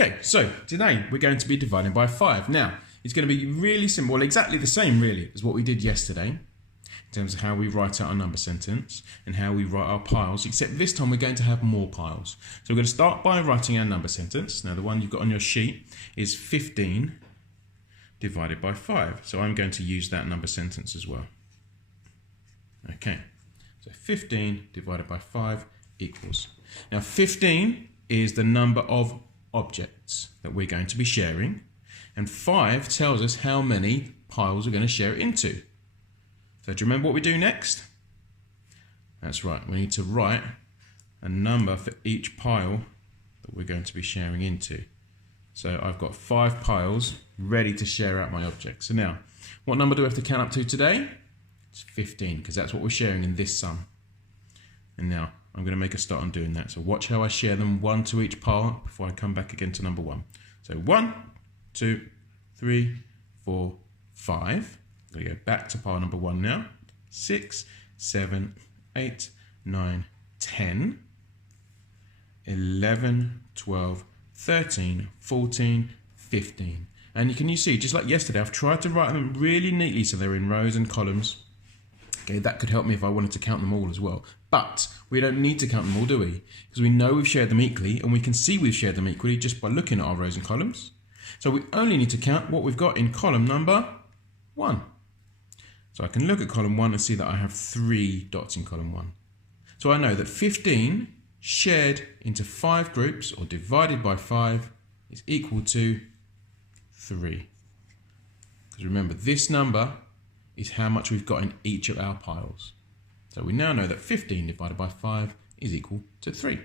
Okay, so today we're going to be dividing by 5. Now, it's going to be really simple, well, exactly the same really as what we did yesterday in terms of how we write out our number sentence and how we write our piles, except this time we're going to have more piles. So we're going to start by writing our number sentence. Now, the one you've got on your sheet is 15 divided by 5. So I'm going to use that number sentence as well. Okay, so 15 divided by 5 equals. Now, 15 is the number of objects that we're going to be sharing, and 5 tells us how many piles we're going to share it into. So do you remember what we do next? That's right, we need to write a number for each pile that we're going to be sharing into. So I've got 5 piles ready to share out my objects. So now, what number do we have to count up to today? It's 15, because that's what we're sharing in this sum. And now, I'm going to make a start on doing that. So watch how I share them, 1 to each pile before I come back again to number 1. So 1, 2, 3, 4, 5. I'm going to go back to pile number 1 now. 6, 7, 8, 9, 10, 11, 12, 13, 14, 15. And you see, just like yesterday, I've tried to write them really neatly so they're in rows and columns. Okay, that could help me if I wanted to count them all as well. But we don't need to count them all, do we? Because we know we've shared them equally, and we can see we've shared them equally just by looking at our rows and columns. So we only need to count what we've got in column number 1. So I can look at column 1 and see that I have 3 dots in column 1. So I know that 15 shared into 5 groups, or divided by 5, is equal to 3. Because remember, this number is how much we've got in each of our piles. So we now know that 15 divided by 5 is equal to 3.